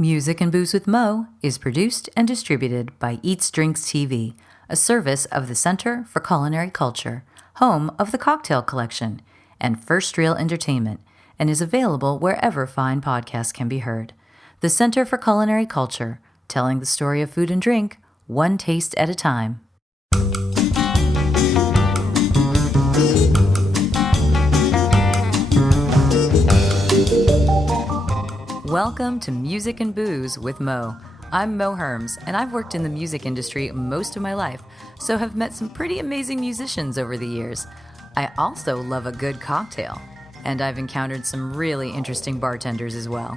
Music and Booze with Mo is produced and distributed by EatsDrinksTV, a service of the Center for Culinary Culture, home of the Cocktail Collection, and First Reel Entertainment, and is available wherever fine podcasts can be heard. The Center for Culinary Culture, telling the story of food and drink, one taste at a time. Welcome to Music and Booze with Mo. I'm Mo Herms, and I've worked in the music industry most of my life, so have met some pretty amazing musicians over the years. I also love a good cocktail, and I've encountered some really interesting bartenders as well.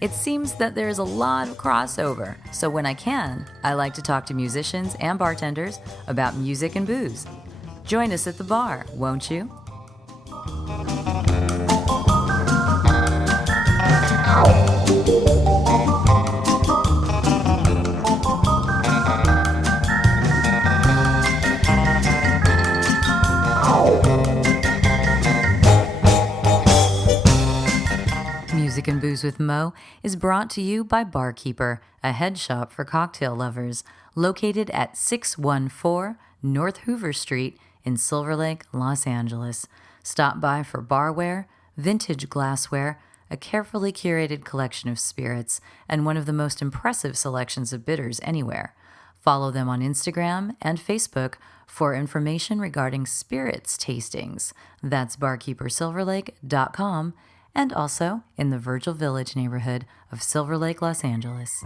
It seems that there's a lot of crossover, so when I can, I like to talk to musicians and bartenders about music and booze. Join us at the bar, won't you? Music and Booze with Mo is brought to you by Barkeeper, a head shop for cocktail lovers, located at 614 North Hoover Street in Silver Lake, Los Angeles. Stop by for barware, vintage glassware, a carefully curated collection of spirits, and one of the most impressive selections of bitters anywhere. Follow them on Instagram and Facebook for information regarding spirits tastings. That's barkeepersilverlake.com, and also in the Virgil Village neighborhood of Silver Lake, Los Angeles.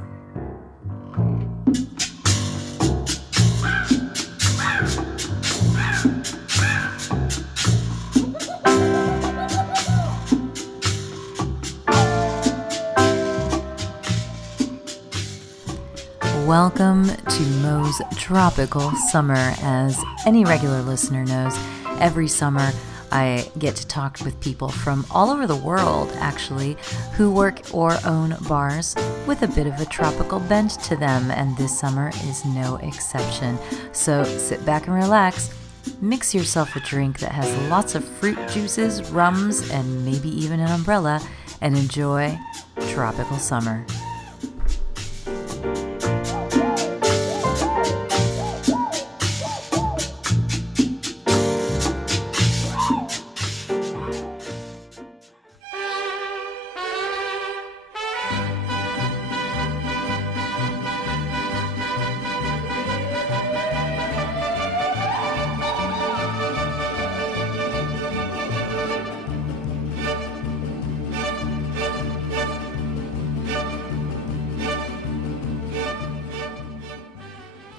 Welcome to Mo's Tropical Summer. As any regular listener knows, every summer I get to talk with people from all over the world, actually, who work or own bars with a bit of a tropical bent to them, and this summer is no exception. So sit back and relax, mix yourself a drink that has lots of fruit juices, rums, and maybe even an umbrella, and enjoy tropical summer.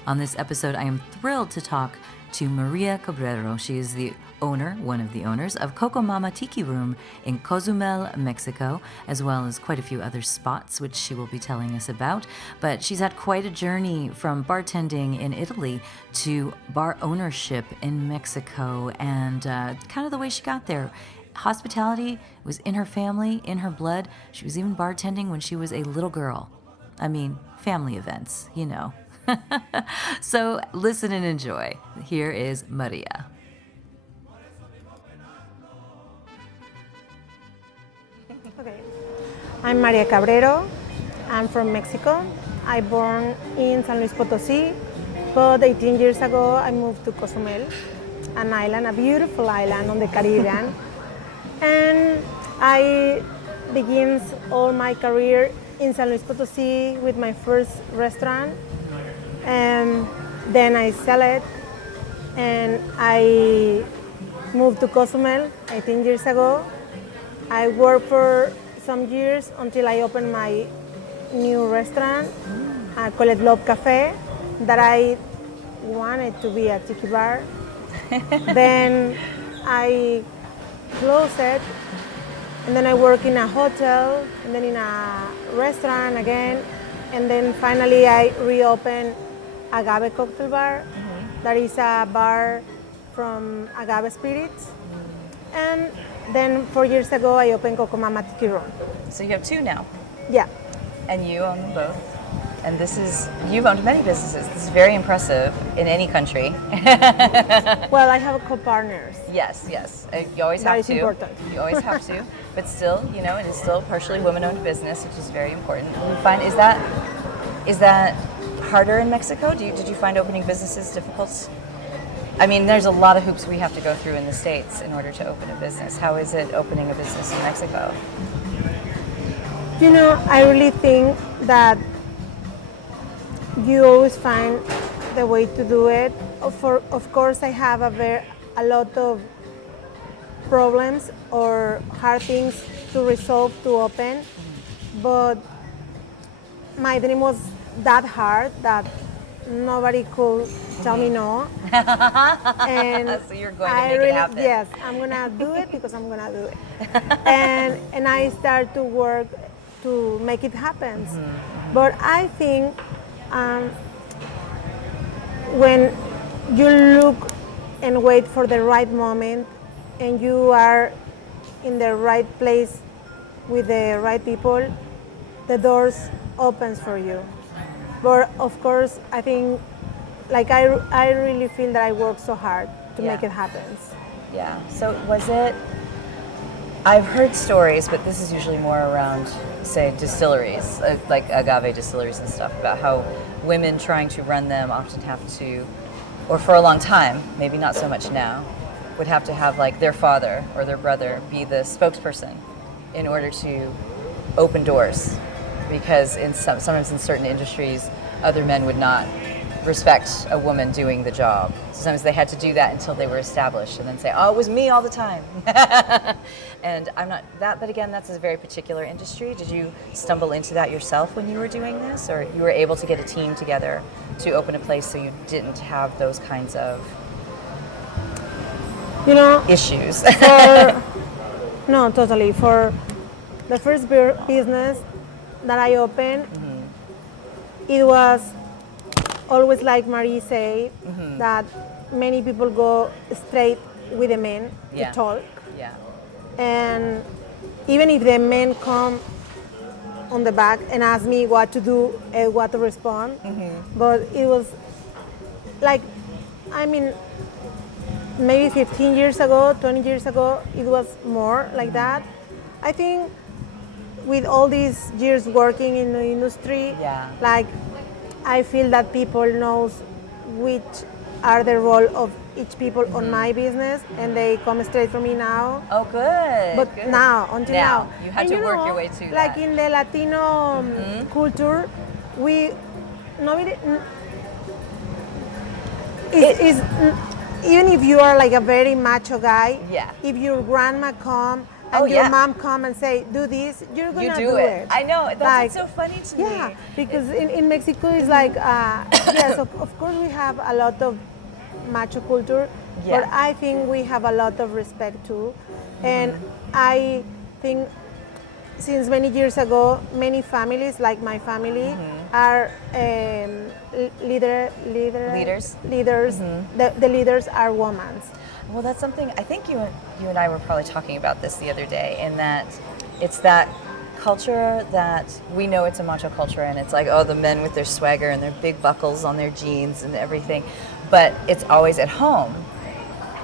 On this episode, I am thrilled to talk to Maria Cabrero. She is the owner, one of the owners, of Coco Mama Tiki Room in Cozumel, Mexico, as well as quite a few other spots, which she will be telling us about. But she's had quite a journey from bartending in Italy to bar ownership in Mexico, and kind of the way she got there. Hospitality was in her family, in her blood. She was even bartending when she was a little girl. I mean, family events, you know. So listen and enjoy. Here is Maria. Okay. I'm Maria Cabrero. I'm from Mexico. I born in San Luis Potosí, but 18 years ago I moved to Cozumel, an island, a beautiful island on the Caribbean. And I began all my career in San Luis Potosí with my first restaurant. And then I sell it, and I moved to Cozumel 18 years ago. I worked for some years until I opened my new restaurant, called Love Cafe, that I wanted to be a tiki bar. Then I closed it, and then I worked in a hotel, and then in a restaurant again, and then finally I reopened Agave Cocktail Bar. That is a bar from agave spirits. And then 4 years ago, I opened Coco Mama Tiki Room. So you have two now. Yeah. And you own them both. And you've owned many businesses. This is very impressive in any country. Well, I have co-partners. Yes. You always have to. That is important. You always have to. but still, you know, it is still partially women-owned business, which is very important. We find is that harder in Mexico? Did you find opening businesses difficult? I mean, there's a lot of hoops we have to go through in the States in order to open a business. How is it opening a business in Mexico? You know, I really think that you always find the way to do it. Of course, I have a lot of problems or hard things to resolve to open, but my dream was that hard that nobody could tell me no. And So you're going to make it happen. Yes, I'm gonna do it because I'm gonna do it. and I start to work to make it happen. But I think when you look and wait for the right moment and you are in the right place with the right people, the doors opens for you. But of course, I think, like I really feel that I work so hard to make it happen. Yeah. So was it? I've heard stories, but this is usually more around, say, distilleries, like agave distilleries and stuff, about how women trying to run them often have to, or for a long time, maybe not so much now, would have to have like their father or their brother be the spokesperson in order to open doors, because sometimes in certain industries, other men would not respect a woman doing the job. Sometimes they had to do that until they were established and then say, oh, it was me all the time. And I'm not that, but again, that's a very particular industry. Did you stumble into that yourself when you were doing this, or you were able to get a team together to open a place so you didn't have those kinds of issues? No, totally. For the first business that I opened, it was always like Marie said, that many people go straight with the men to talk. Yeah. And even if the men come on the back and ask me what to do and what to respond, but it was like, I mean, maybe 15 years ago, 20 years ago, it was more like that. I think with all these years working in the industry, like I feel that people knows which are the role of each people on my business, and they come straight from me now. Oh, good. But good. until now. You had and to work your way to like that. in the Latino culture, even if you are like a very macho guy, if your grandma come and your mom come and say, do this, you're gonna do it. I know, that's like, so funny to me. Yeah, because in Mexico it's like, yes, of course we have a lot of macho culture, but I think we have a lot of respect too. And I think since many years ago, many families, like my family, are leaders. The leaders are women. Well, that's something, I think you and I were probably talking about this the other day, in that it's that culture that we know it's a macho culture, and it's like, oh, the men with their swagger and their big buckles on their jeans and everything, but it's always at home.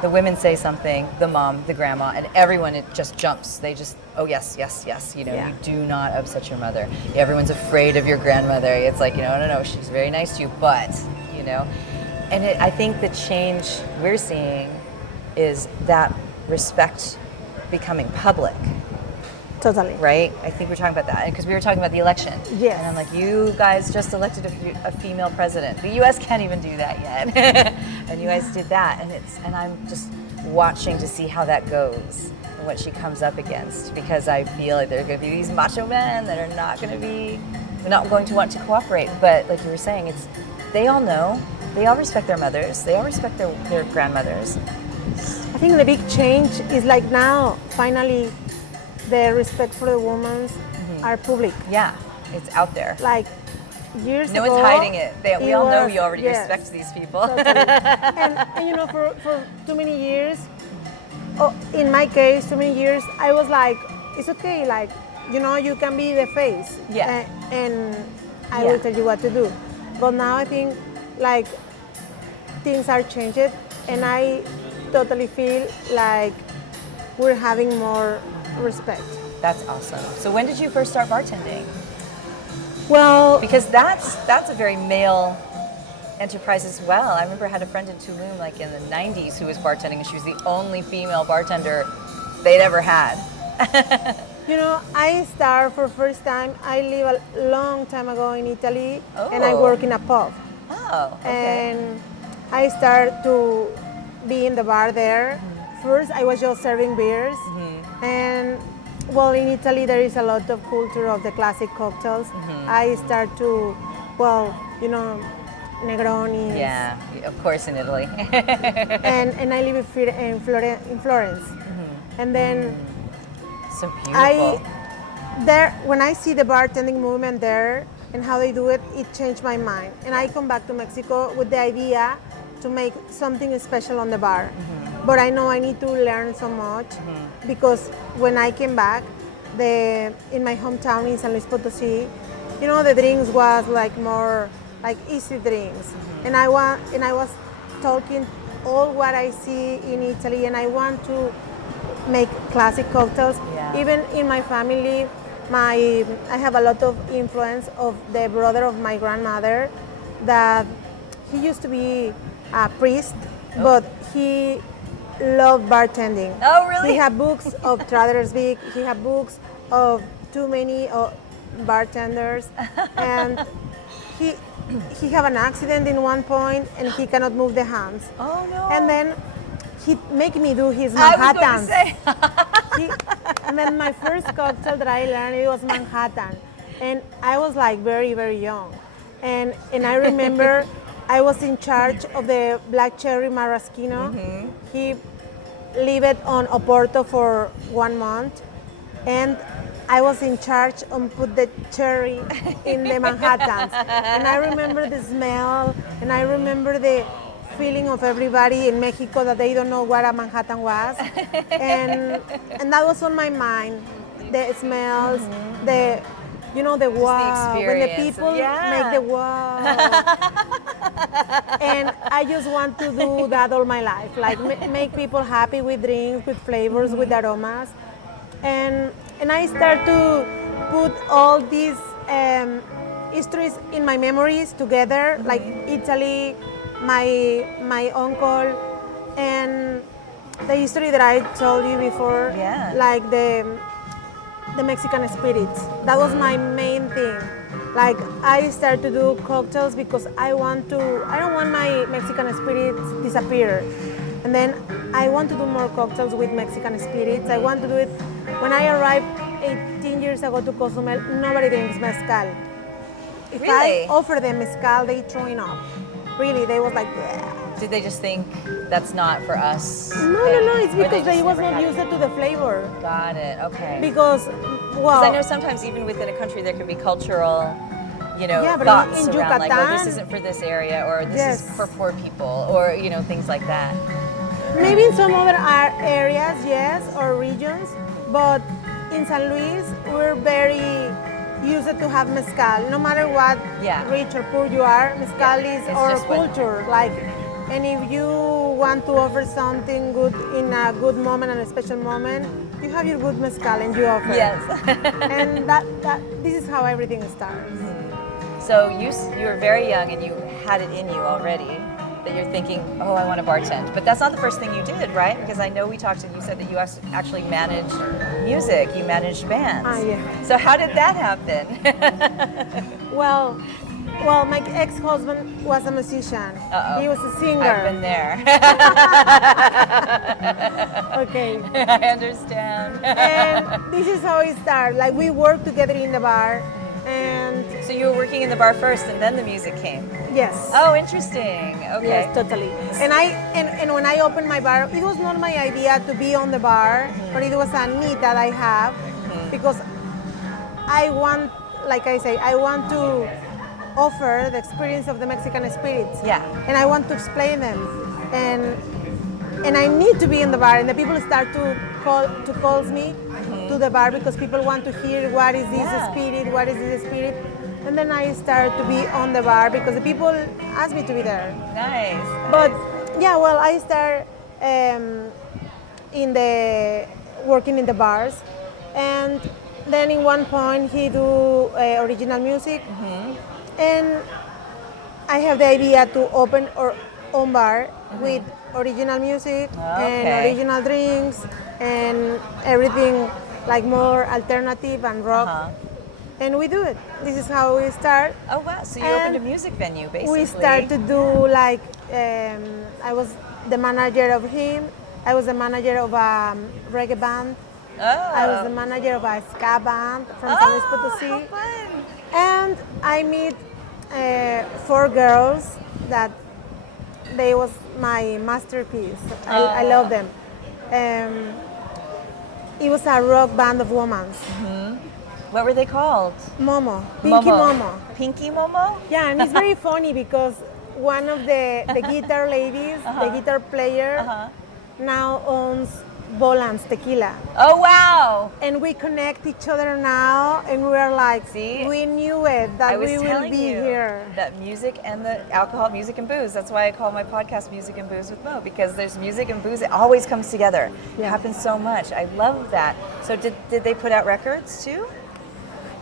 The women say something, the mom, the grandma, and everyone, it just jumps. They just, oh, yes, yes, yes, you do not upset your mother. Everyone's afraid of your grandmother. It's like, no, she's very nice to you, but, And I think the change we're seeing is that respect becoming public. Totally. Right? I think we're talking about that. Because we were talking about the election. Yes. And I'm like, you guys just elected a female president. The U.S. can't even do that yet. And you guys did that. And I'm just watching to see how that goes and what she comes up against. Because I feel like there are going to be these macho men that are not going to want to cooperate. But like you were saying, they all know. They all respect their mothers. They all respect their grandmothers. I think the big change is like now, finally, the respect for the women are public. Yeah, it's out there. Like years ago. No one's hiding it. We all know you already respect these people. Totally. and for too many years, in my case, too many years, I was like, it's okay, like, you can be the face. Yeah. And I will tell you what to do. But now I think, like, things are changed, and I totally feel like we're having more respect. That's awesome. So when did you first start bartending? Well, Because that's a very male enterprise as well. I remember I had a friend in Tulum like in the 90s who was bartending, and she was the only female bartender they'd ever had. you know, I start for first time. I live a long time ago in Italy, and I Oh. work in a pub. Oh, okay. And I started to be in the bar there. First, I was just serving beers, and well, in Italy there is a lot of culture of the classic cocktails. I start to, well, you know, Negronis. Yeah, of course in Italy. And I live in Florence, and then So beautiful. when I see the bartending movement there and how they do it, it changed my mind. And I come back to Mexico with the idea to make something special on the bar. But I know I need to learn so much because when I came back, in my hometown in San Luis Potosí, you know, the drinks was like more like easy drinks. And I was talking all what I see in Italy, and I want to make classic cocktails. Yeah. Even in my family, I have a lot of influence of the brother of my grandmother, that he used to be a priest, but he loved bartending. Oh, really? He had books of Trader's Vic. He had books of too many bartenders, and he had an accident in one point, and he cannot move the hands. Oh no. And then he make me do his I was Manhattan. going to say. And then my first cocktail that I learned, it was Manhattan, and I was like very, very young, and I remember I was in charge of the black cherry maraschino. He lived on Oporto for 1 month, and I was in charge on put the cherry in the Manhattans, and I remember the smell, and I remember the feeling of everybody in Mexico that they don't know what a Manhattan was, and that was on my mind. The smells, the wow, when the experience, people yeah. make the wow, and I just want to do that all my life, like make people happy with drinks, with flavors, with aromas, and I start to put all these histories in my memories together, like Italy, my uncle, and the history that I told you before, Yeah. like the Mexican spirits. That was my main thing. Like I started to do cocktails because I don't want my Mexican spirits disappear. And then I want to do more cocktails with Mexican spirits. I want to do it. When I arrived 18 years ago to Cozumel, nobody drinks mezcal. If Really? I offer them mezcal, they throwing up. Really, they was like, "Bleh." Did they just think that's not for us? No, it's Or because they just was never not had used it? to the flavor. Got it. Okay. Because, well, Because I know sometimes even within a country there could be cultural, Yeah, but thoughts in around like, oh, this Yucatan- isn't for this area, or this Yes. is for poor people, or things like that. maybe in some other areas, yes, or regions, but in San Luis, we're very used to have mezcal. No matter what Yeah. rich or poor you are, mezcal is it's our just what- culture. Like, and if you want to offer something good in a good moment and a special moment, you have your good mezcal and you offer. Yes. And this is how everything starts. So you were very young and you had it in you already that you're thinking, oh, I want to bartend. But that's not the first thing you did, right? Because I know we talked and you said that you actually managed music, you managed bands. Yeah. So how did that happen? Well, my ex-husband was a musician. Uh-oh. He was a singer. I've been there. Okay. I understand. And this is how it started. Like we worked together in the bar, and So you were working in the bar first and then the music came. yes. Oh, interesting. Okay. Yes, totally. And when I opened my bar, it was not my idea to be on the bar, but it was a need that I have because I want, like I say, I want to offer the experience of the Mexican spirits. Yeah. And I want to explain them. And I need to be in the bar, and the people start to call me to the bar because people want to hear what is this spirit, what is this spirit. And then I start to be on the bar because the people ask me to be there. Nice. But yeah, well, I start working in the bars, And then in one point he do original music, and I have the idea to open our own bar with original music and Okay. original drinks and everything like more alternative and rock. And we do it. This is how we start. Oh wow! So you And opened a music venue, basically. we start to do like I was the manager of him. I was the manager of a reggae band. Oh. I was the manager of a ska band from San Luis How Potosí. fun! And I meet 4 girls that they was my masterpiece. I love them. It was a rock band of women. What were they called? Momo, Pinky Momo. Pinky Momo? Yeah, and it's very funny because one of the guitar ladies, the guitar player, now owns Bolans Tequila. Oh wow! And we connect each other now, and we are like, See? we knew it, that I was we will telling be you here. that music and the alcohol, music and booze. That's why I call my podcast Music and Booze with Mo, because there's music and booze. It always comes together. It Yeah. happens so much. I love that. So did they put out records too?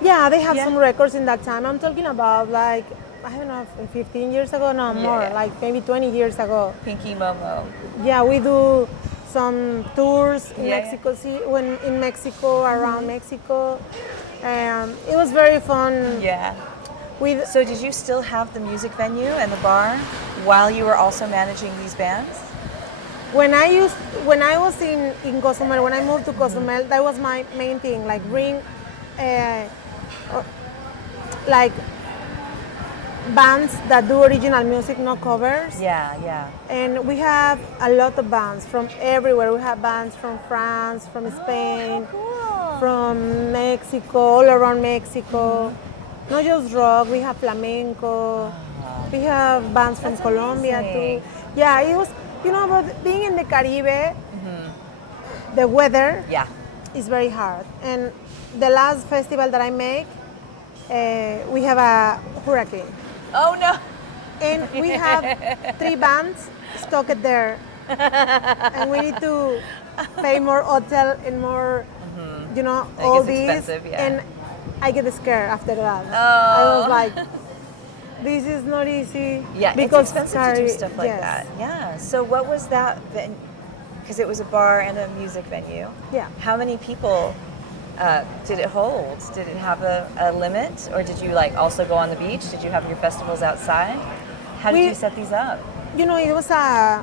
Yeah, they have Yeah. some records in that time. I'm talking about like, I don't know, 15 years ago, no more, Yeah. like maybe 20 years ago. Pinky Momo. Yeah, we do some tours in Yeah, Mexico City, when in Mexico, around Mexico. It was very fun. Yeah. With So did you still have the music venue and the bar while you were also managing these bands? when I was in Cozumel, when I moved to Cozumel, that was my main thing, like bring like bands that do original music, no covers. Yeah, yeah. And we have a lot of bands from everywhere. We have bands from France, from Spain, Cool. from Mexico, all around Mexico. Not just rock, we have flamenco. We have bands from That's Colombia amazing. too. Yeah, it was, but being in the Caribe, the weather Yeah. is very hard. And the last festival that I make, we have a hurricane. Oh no. And we have 3 bands stuck there. And we need to pay more hotel and more, all it's these. expensive, yeah. And I get scared after that. Oh. I was like, this is not easy. Yeah, because it's expensive to do stuff like yes. that. Yeah. So what was that? Because it was a bar and a music venue. Yeah. How many people did it hold? Did it have a limit, or did you like also go on the beach? Did you have your festivals outside? How did you set these up? It was a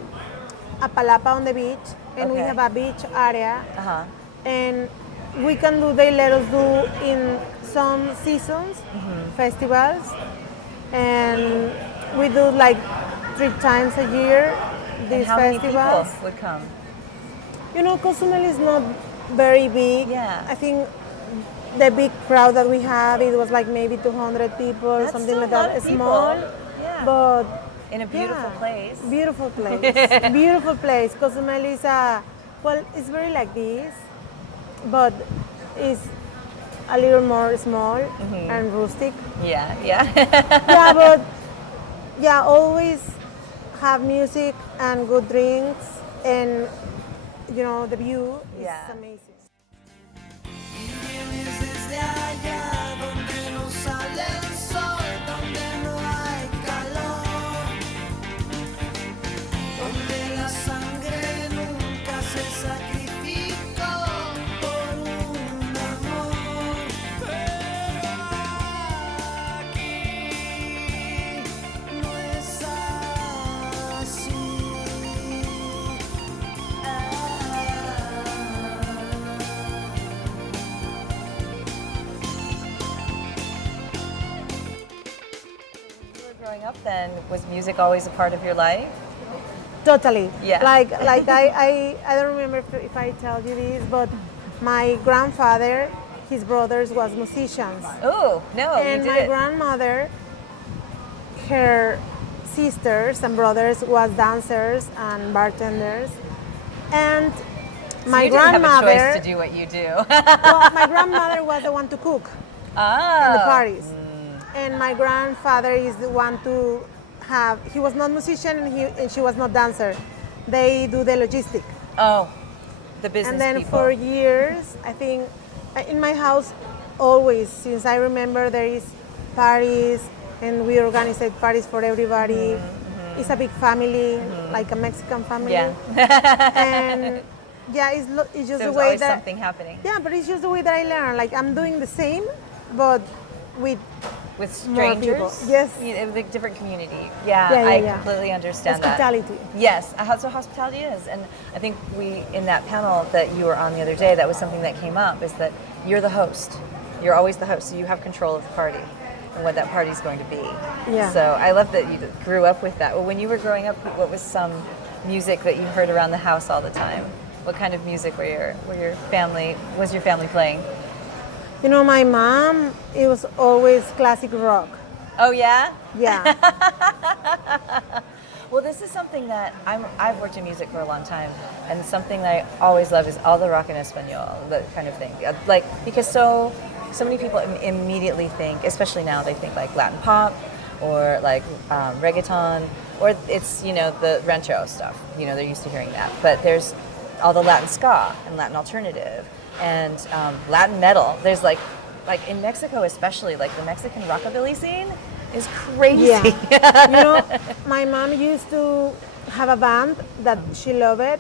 palapa on the beach, and we Okay. have a beach area. Uh-huh. And we can do, they let us do in some seasons, festivals, and we do like 3 times a year And these how many festivals. people would come? Cozumel is not very big. Yeah. I think the big crowd that we have, it was like maybe 200 people, That's something still like a lot that. of people. Small, Yeah. but In a beautiful yeah, place. Beautiful place. Beautiful place. Cozumel is it's very like this, but it's a little more small and rustic. Yeah, yeah. Yeah, but always have music and good drinks, and the view is Yeah. amazing. Desde allá donde no sale el sol, donde no hay calor, donde la sangre nunca se sacrificó por un amor. Pero aquí no es así. You were growing up then, was music always a part of your life? Totally. Yeah. Like I don't remember if I tell you this, but my grandfather, his brothers was musicians. Oh, no, And you my did it. grandmother, her sisters and brothers was dancers and bartenders. And So my you didn't have a grandmother, choice to do what you do. well, my grandmother was the one to cook Oh. in the parties. And my grandfather is the one to have, he was not musician and she was not dancer. They do the logistic. Oh, the business And then people. for years, I think In my house, always, since I remember, there is parties, and we organize parties for everybody. It's a big family, like a Mexican family. Yeah. And yeah, it's just There's the way always that. something happening. Yeah, but it's just the way that I learn. Like I'm doing the same, but with With more people. strangers? Yes. A different community. Yeah, Yeah, yeah, I yeah. completely understand that. Hospitality. Yes, that's what hospitality is. And I think in that panel that you were on the other day, that was something that came up, is that you're the host. You're always the host, so you have control of the party and what that party's going to be. Yeah. So I love that you grew up with that. Well, when you were growing up, what was some music that you heard around the house all the time? What kind of music was your family playing? You know, my mom, it was always classic rock. Oh yeah? Yeah. Well, this is something that I've worked in music for a long time, and something that I always love is all the rock en español, that kind of thing. Like, because so many people immediately think, especially now, they think like Latin pop or like reggaeton, or it's, the rancho stuff. They're used to hearing that. But there's all the Latin ska and Latin alternative and Latin metal. There's like in Mexico especially, like the Mexican rockabilly scene is crazy. Yeah. My mom used to have a band that she loved.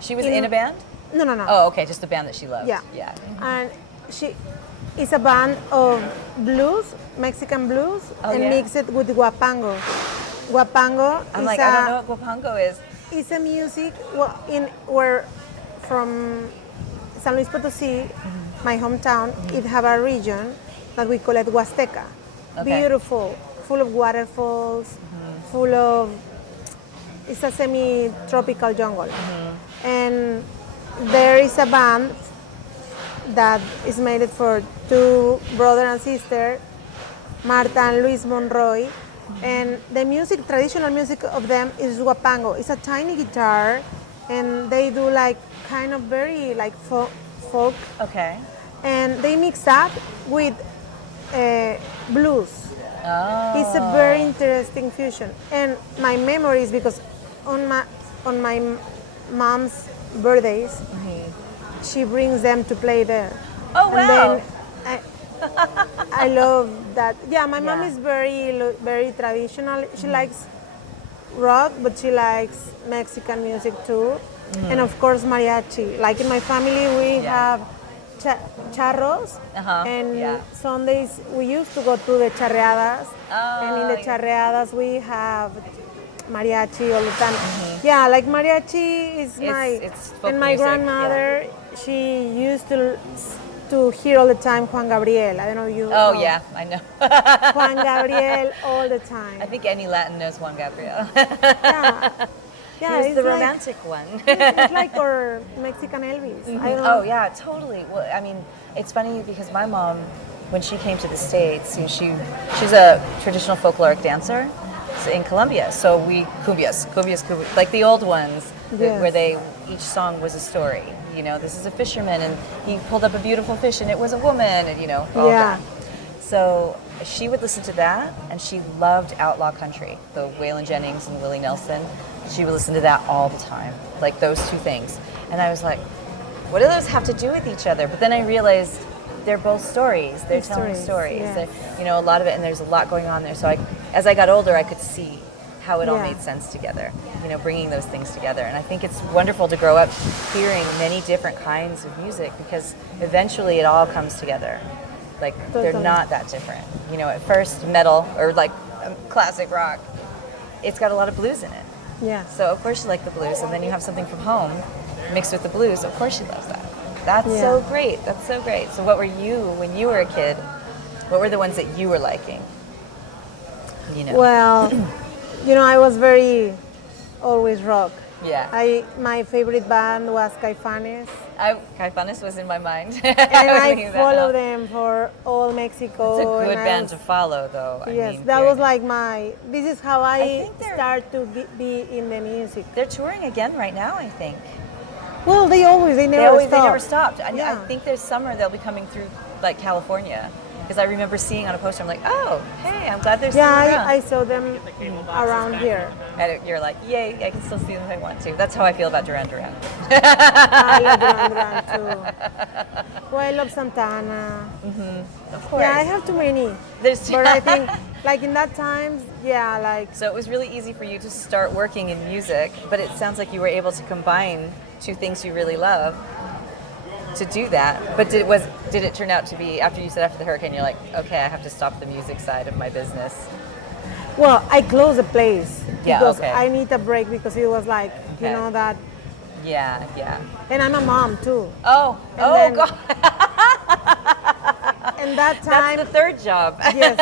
She was in a band? No. Oh, okay, just a band that she loved. Yeah. And it's a band of blues, Mexican blues, and yeah? mix it with guapango. Guapango I'm is like, I don't know what guapango is. It's a music where from San Luis Potosí, my hometown, it have a region that we call it Huasteca. Okay. Beautiful, full of waterfalls, full of, it's a semi-tropical jungle. And there is a band that is made for two brother and sister, Marta and Luis Monroy. And the music, traditional music of them is guapango. It's a tiny guitar, and they do like kind of very like folk. Okay. And they mix that with blues. Oh. It's a very interesting fusion. And my memories, because on my mom's birthdays, she brings them to play there. Oh, wow. And then I love that. Yeah, my mom is very traditional. She likes rock, but she likes Mexican music too. And of course mariachi. Like in my family, we have charros, and Sundays we used to go to the charreadas, and in the charreadas we have mariachi all the time. Yeah, like mariachi is it's folk and my music, grandmother, she used to hear all the time Juan Gabriel. I don't know if you Oh know. yeah, I know. Juan Gabriel all the time. I think any Latin knows Juan Gabriel. Yeah, He's it's the like, romantic one. it's like our Mexican Elvis. I don't know. Oh yeah, totally. Well, I mean, it's funny because my mom, when she came to the States, she's a traditional folkloric dancer in Colombia. So we cumbias, like the old ones, where each song was a story. This is a fisherman, and he pulled up a beautiful fish, and it was a woman, and all that. So she would listen to that, and she loved outlaw country, the Waylon Jennings and Willie Nelson. She would listen to that all the time, like those two things. And I was like, what do those have to do with each other? But then I realized they're both stories. They're telling stories. Yes. A lot of it, and there's a lot going on there. So as I got older, I could see how it all made sense together, bringing those things together. And I think it's wonderful to grow up hearing many different kinds of music, because eventually it all comes together. Like, they're not that different. At first, metal, or like classic rock, it's got a lot of blues in it. Yeah. So of course you like the blues, and then you have something from home mixed with the blues. Of course she loves that. That's so great. That's so great. So what were you, when you were a kid, what were the ones that you were liking? Well, I was always rock. Yeah. My favorite band was Caifanes. Caifanes was in my mind. And I follow them for all Mexico. It's a good band to follow, though. Yes, that was like this is how I start to be in the music. They're touring again right now, I think. Well, they never stopped. I think this summer they'll be coming through like California. Because I remember seeing on a poster, I'm like, oh, hey, I'm glad they're still Yeah, around. I saw them around here. And you're like, yay, I can still see them if I want to. That's how I feel about Duran Duran. I love Duran Duran too. Well, I love Santana. Of course. Yeah, I have too many. There's But I think, like in that times, yeah, like So it was really easy for you to start working in music, but it sounds like you were able to combine two things you really love to do that. But did it turn out to be, after you said after the hurricane, you're like, okay, I have to stop the music side of my business? well, I closed the place Yeah, because okay. I need a break because it was like, you Okay. know that, Yeah, yeah. and I'm a mom too. Oh, And oh then- God. And that time, That's the third job. yes,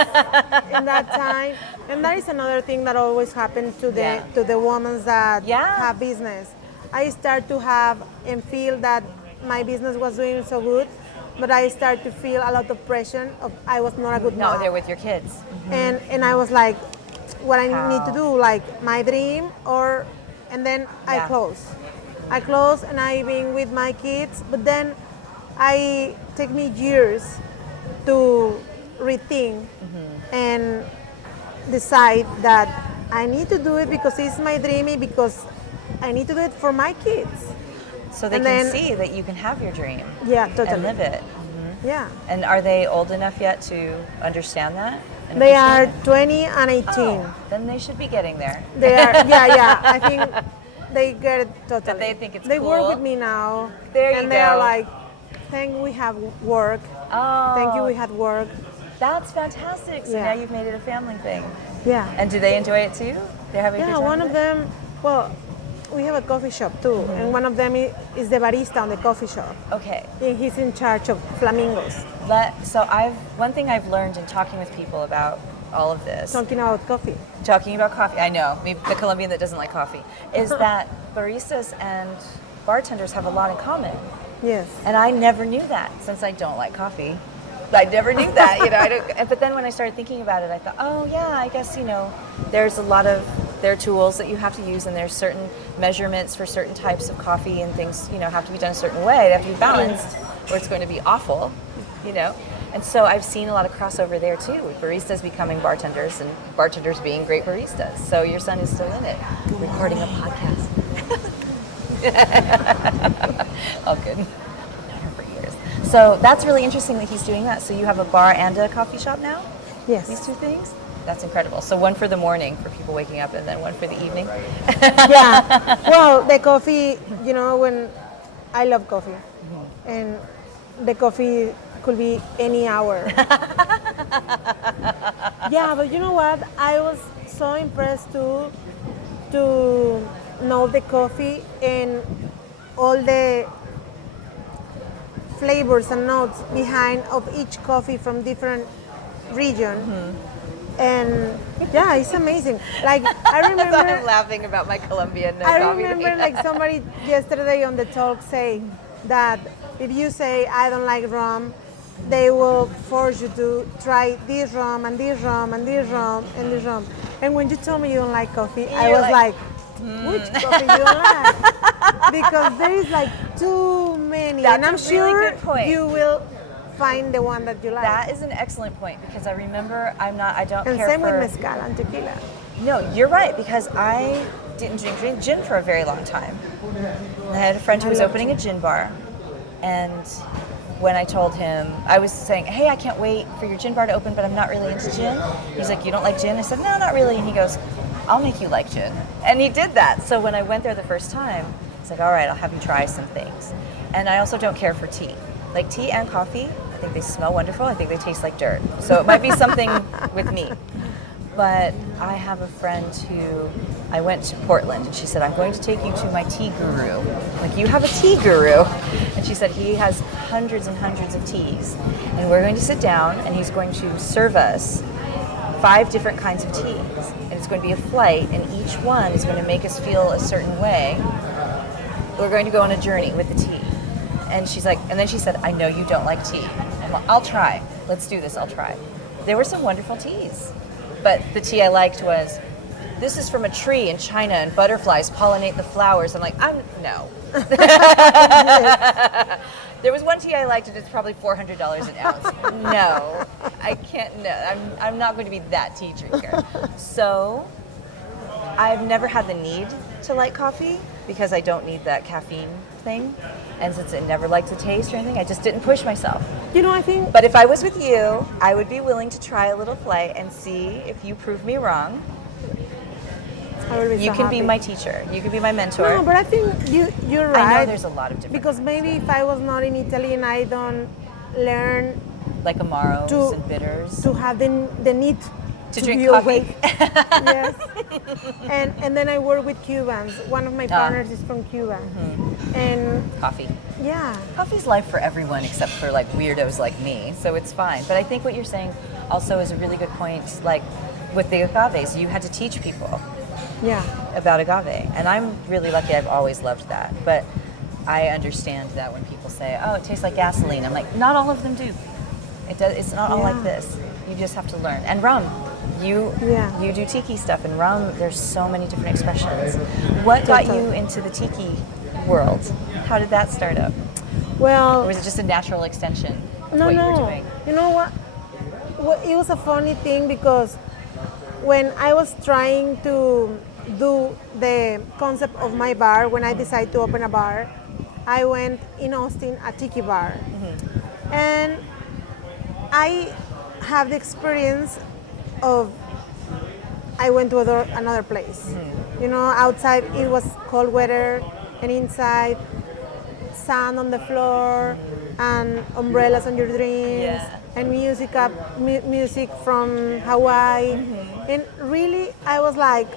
in that time, and that is another thing that always happens to the Yeah. to the women that Yeah. have business. I start to have and feel that my business was doing so good, but I start to feel a lot of pressure of I was not a good No, mom. they're with your kids. And I was like, what I need to How? do, like my dream, or and then I Yeah. close and I been with my kids, but then I take me years to rethink and decide that I need to do it because it's my dream, because I need to do it for my kids. So they And can then- see that you can have your dream Yeah, totally. and live it. Yeah. And are they old enough yet to understand that? and They are appreciate 20 and 18. it? Oh, then they should be getting there. They are, yeah. I think they get it totally. they think it's They work cool. with me now. There you and they are go. like, thank we have work. Oh, Thank you, we had work. that's fantastic. So Yeah. now you've made it a family thing. Yeah. And do they enjoy it too? They're having a good Yeah, time one with of it? them, well, we have a coffee shop too, and one of them is the barista on the coffee shop. Okay. And he's in charge of flamingos, One thing I've learned in talking with people about all of this, talking about coffee. talking about coffee, I know, maybe the Colombian that doesn't like coffee, is that baristas and bartenders have a lot in common. Yes. And I never knew that since I don't like coffee. I never knew that, but then when I started thinking about it, I thought, oh yeah, I guess, there's a lot of their tools that you have to use, and there's certain measurements for certain types of coffee, and things, have to be done a certain way. They have to be balanced, or it's going to be awful, And so I've seen a lot of crossover there too, with baristas becoming bartenders and bartenders being great baristas. So your son is still in it, recording a podcast. Oh, good. Known her for years. So that's really interesting that he's doing that. So you have a bar and a coffee shop now? Yes. These two things? That's incredible. So one for the morning for people waking up, and then one for the evening? Yeah. Well, the coffee, when I love coffee, and the coffee could be any hour. Yeah, but you know what? I was so impressed to know the coffee and all the flavors and notes behind of each coffee from different region. And yeah, it's amazing. Like I I'm remember, laughing about my Colombian I coffee. remember like somebody yesterday on the talk say that if you say I don't like rum, they will force you to try this rum and this rum and this rum and this rum. And when you told me you don't like coffee, I You're was like, like, which coffee you don't like? Because there is like too many, That's and I'm a really sure good point. you will find the one that you like. That is an excellent point, because I remember I don't And care same for... with mezcal and tequila. No, you're right, because I didn't drink gin for a very long time. I had a friend who was love opening a gin bar, and when I told him, I was saying, hey, I can't wait for your gin bar to open, but I'm not really into gin. He's like, you don't like gin? I said, no, not really. And he goes, I'll make you like gin. And he did that. So when I went there the first time, he's like, all right, I'll have you try some things. And I also don't care for tea. Like tea and coffee, I think they smell wonderful. I think they taste like dirt. So it might be something with me. But I have a friend who, I went to Portland, and she said, I'm going to take you to my tea guru. Like, you have a tea guru. And she said he has hundreds and hundreds of teas. And we're going to sit down, and he's going to serve us 5 different kinds of teas. And it's going to be a flight, and each one is going to make us feel a certain way. We're going to go on a journey with the tea. And she's like, and then she said, I know you don't like tea. I'm like, I'll try. Let's do this, I'll try. There were some wonderful teas. But the tea I liked was, this is from a tree in China, and butterflies pollinate the flowers. I'm like, no. There was one tea I liked, and it's probably $400 an ounce. No. I can't. No, I'm not going to be that tea drinker. So, I've never had the need to like coffee because I don't need that caffeine thing, and since I never liked the taste or anything, I just didn't push myself. You know, I think. But if I was with you, I would be willing to try a little flight and see if you prove me wrong. I will be You so can be happy. my teacher. You can be my mentor. No, but I think you're right. I know there's a lot of different because maybe if I was not in Italy and I don't learn like amaros to- and bitters. to have the need To be drink coffee. awake. Yes. And then I work with Cubans. One of my partners is from Cuba. And Coffee. yeah. Coffee's life for everyone except for like weirdos like me, so it's fine. But I think what you're saying also is a really good point. Like with the agaves, you had to teach people Yeah. about agave, and I'm really lucky. I've always loved that. But I understand that when people say, "Oh, it tastes like gasoline," I'm like, not all of them do. It does. It's not all like Yeah. this. You just have to learn. And rum, you do tiki stuff, and rum. There's so many different expressions. What got you into the tiki world? How did that start up? Or Well, was it just a natural extension of no, what you no. were doing? You know what? It was a funny thing because when I was trying to do the concept of my bar, when I decided to open a bar, I went in Austin a tiki bar, and I have the experience of I went to another place. You know, outside it was cold weather, and inside sand on the floor and umbrellas on your drinks and music from Hawaii. And really, I was like,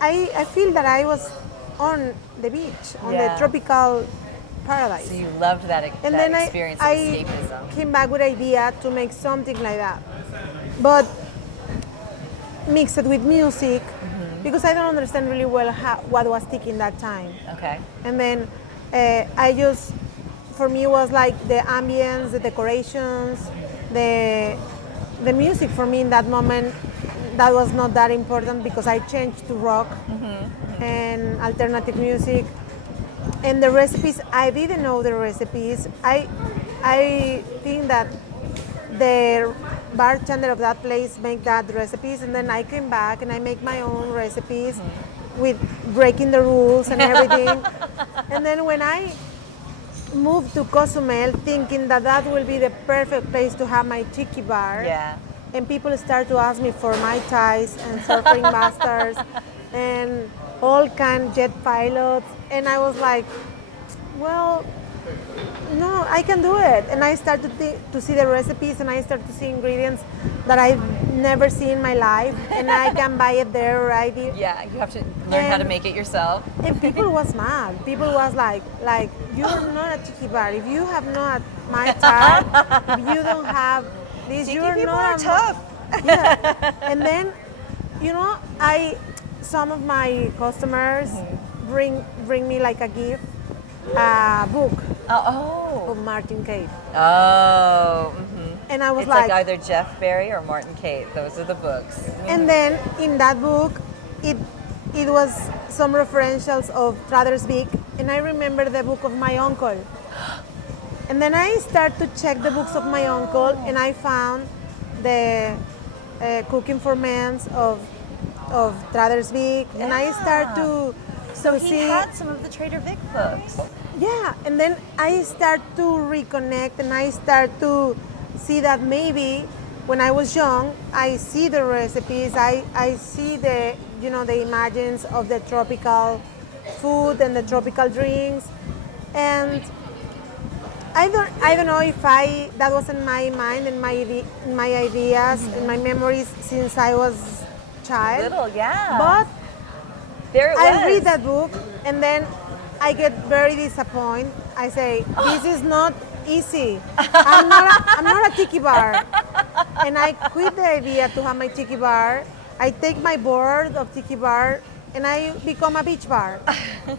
I feel that I was on the beach, on the tropical paradise. So you loved that, And that then experience of I escapism. came back with the idea to make something like that, but mix it with music because I don't understand really well what was tiki that time. Okay. And then for me, it was like the ambience, the decorations, the music for me in that moment, that was not that important because I changed to rock and alternative music. And the recipes, I didn't know the recipes. I think that the bartender of that place make that recipes, and then I came back and I make my own recipes with breaking the rules and everything. And then when I moved to Cozumel, thinking that that will be the perfect place to have my tiki bar, and people start to ask me for Mai Tais and surfing masters and all kind jet pilots, and I was like, well, no, I can do it. And I started to see the recipes, and I started to see ingredients that I've never seen in my life, and I can buy it there right here. Yeah, you have to learn how to make it yourself. And people was mad. People was like you're not a tiki bar. If you have not Mai Tai, if you don't have this, Tiki you're people not are tough. Yeah. And then, you know, some of my customers bring me like a gift, a book of Martin Cate. Oh. And I was It's like, like either Jeff Berry or Martin Cate. Those are the books. and then in that book, it was some referentials of Traders Vic, and I remember the book of my uncle. And then I started to check the books of my uncle, and I found the cooking for men's of Traders Vic, and I started to So he see. had some of the Trader Vic books. Yeah, and then I start to reconnect, and I start to see that maybe when I was young, I see the recipes, I see the images of the tropical food and the tropical drinks, and I don't know if that was in my mind and my ideas and my memories since I was child. Little, yeah. But there it was. I read that book, and then I get very disappointed. I say, this is not easy. I'm not a tiki bar. And I quit the idea to have my tiki bar. I take my board of tiki bar, and I become a beach bar.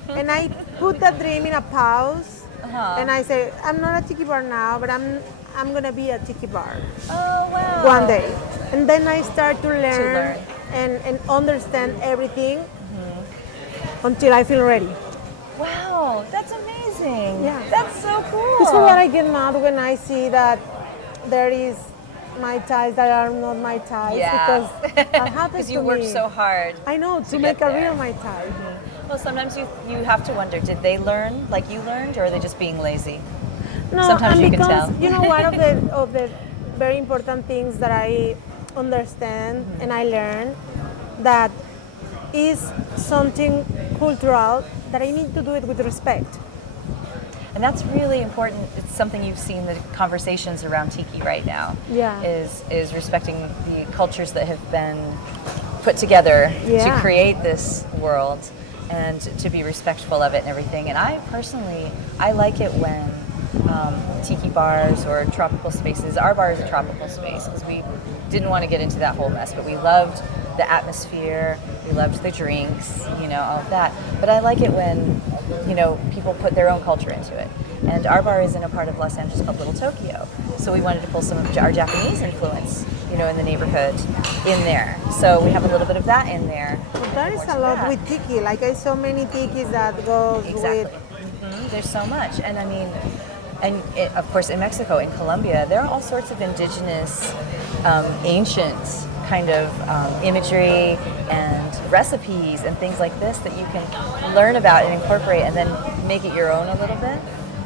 And I put that dream in a pause, and I say, I'm not a tiki bar now, but I'm gonna be a tiki bar Oh, wow. one day. And then I start to learn. And understand everything until I feel ready. Wow, that's amazing. Yeah. That's so cool. This is what I get mad when I see that there is my ties that are not my ties Yeah. because that happens Because to you me. worked so hard. I know, to get make a there. real my tie. Well, sometimes you have to wonder, did they learn like you learned, or are they just being lazy? No, Sometimes and you can because tell. you know one of the very important things that I understand and I learned that is something cultural that I need to do it with respect. And that's really important. It's something you've seen the conversations around tiki right now. Yeah. Is respecting the cultures that have been put together to Yeah. create this world and to be respectful of it and everything. And I personally, I like it when tiki bars or tropical spaces, our bar is a tropical space because we didn't want to get into that whole mess, but we loved the atmosphere, we loved the drinks, you know, all of that. But I like it when, you know, people put their own culture into it. And our bar is in a part of Los Angeles called Little Tokyo. So we wanted to pull some of our Japanese influence, you know, in the neighborhood in there. So we have a little bit of that in there. But there is More a to lot that. with tiki. Like I saw many tikis that goes Exactly. with. There's so much. And I mean, and it, of course in Mexico, in Colombia, there are all sorts of indigenous, ancient kind of imagery and recipes and things like this that you can learn about and incorporate and then make it your own a little bit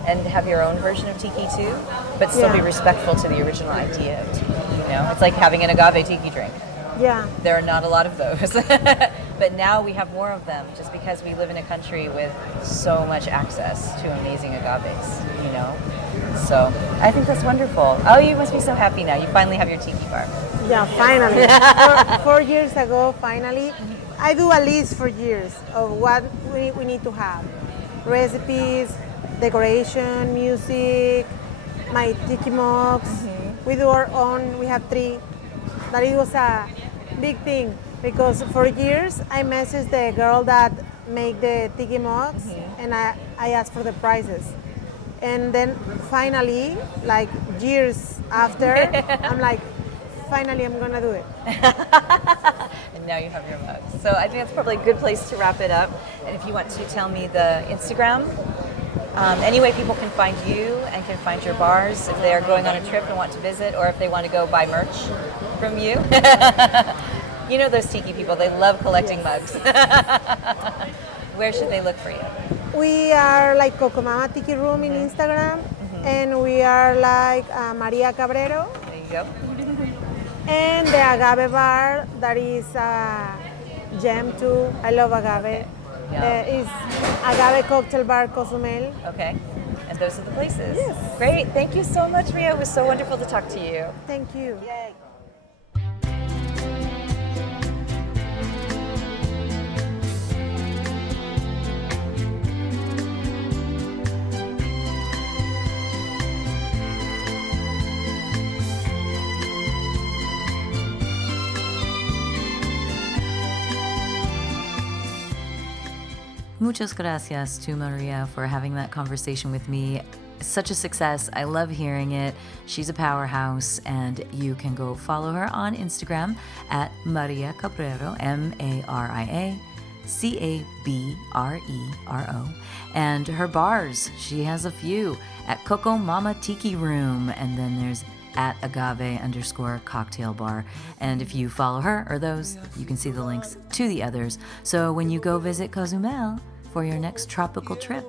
and have your own version of tiki too, but still be Yeah. respectful to the original idea of tiki. You know, it's like having an agave tiki drink. Yeah. There are not a lot of those, but now we have more of them just because we live in a country with so much access to amazing agaves, you know? So I think that's wonderful. Oh, you must be so happy now. You finally have your tiki bar. Yeah, finally. 4 years ago, finally, I do a list for years of what we need to have. Recipes, decoration, music, my tiki mugs. We do our own, we have 3. That it was a big thing because for years I messaged the girl that make the tiki mugs and I asked for the prices. And then finally, like years after, I'm like, finally I'm gonna do it. And now you have your mugs. So I think that's probably a good place to wrap it up. And if you want to tell me the Instagram, any way people can find you and can find your bars if they are going on a trip and want to visit, or if they want to go buy merch from you. You know those tiki people, they love collecting mugs. Where should they look for you? We are like Coco Mama Tiki Room in Instagram, and we are like Maria Cabrero, There you go. and the Agave Bar that is gem too. I love agave. Yeah. Is Agave Cocktail Bar Cozumel. Okay. And those are the places. Yes. Great. Thank you so much, Ria. It was so wonderful to talk to you. Thank you. Yay. Muchas gracias to Maria for having that conversation with me. Such a success. I love hearing it. She's a powerhouse, and you can go follow her on Instagram at Maria Cabrero, MariaCabrero. And her bars, she has a few at Coco Mama Tiki Room, and then there's at agave_cocktail bar. And if you follow her or those, you can see the links to the others. So when you go visit Cozumel for your next tropical trip,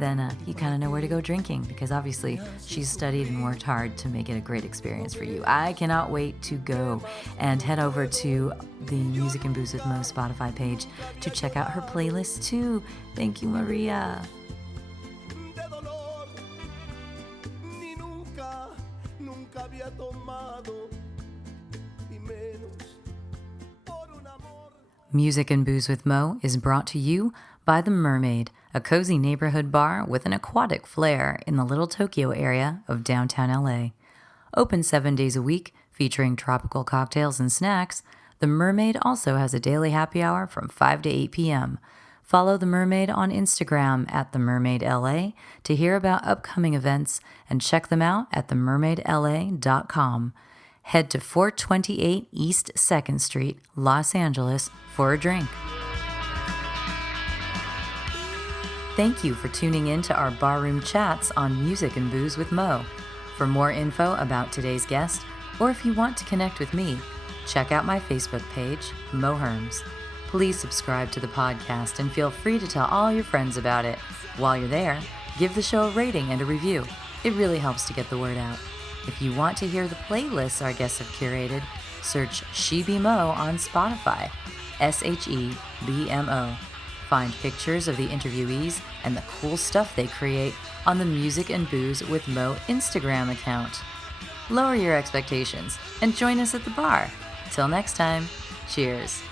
then you kind of know where to go drinking, because obviously she's studied and worked hard to make it a great experience for you. I cannot wait to go and head over to the Music and Booze with Mo Spotify page to check out her playlist too. Thank you, Maria. de dolor, ni nunca había tomado, y menos por un amor. Music and Booze with Mo is brought to you by The Mermaid, a cozy neighborhood bar with an aquatic flair in the Little Tokyo area of downtown LA. Open 7 days a week, featuring tropical cocktails and snacks, The Mermaid also has a daily happy hour from 5 to 8 p.m. Follow The Mermaid on Instagram at TheMermaidLA to hear about upcoming events, and check them out at themermaidla.com. Head to 428 East 2nd Street, Los Angeles for a drink. Thank you for tuning in to our barroom chats on Music and Booze with Mo. For more info about today's guest, Or if you want to connect with me, check out my Facebook page, Mo Herms. Please subscribe to the podcast and feel free to tell all your friends about it. While you're there, give the show a rating and a review. It really helps to get the word out. If you want to hear the playlists our guests have curated, search She Be Mo on Spotify, SHEBMO. Find pictures of the interviewees and the cool stuff they create on the Music and Booze with Mo Instagram account. Lower your expectations and join us at the bar. Till next time, cheers.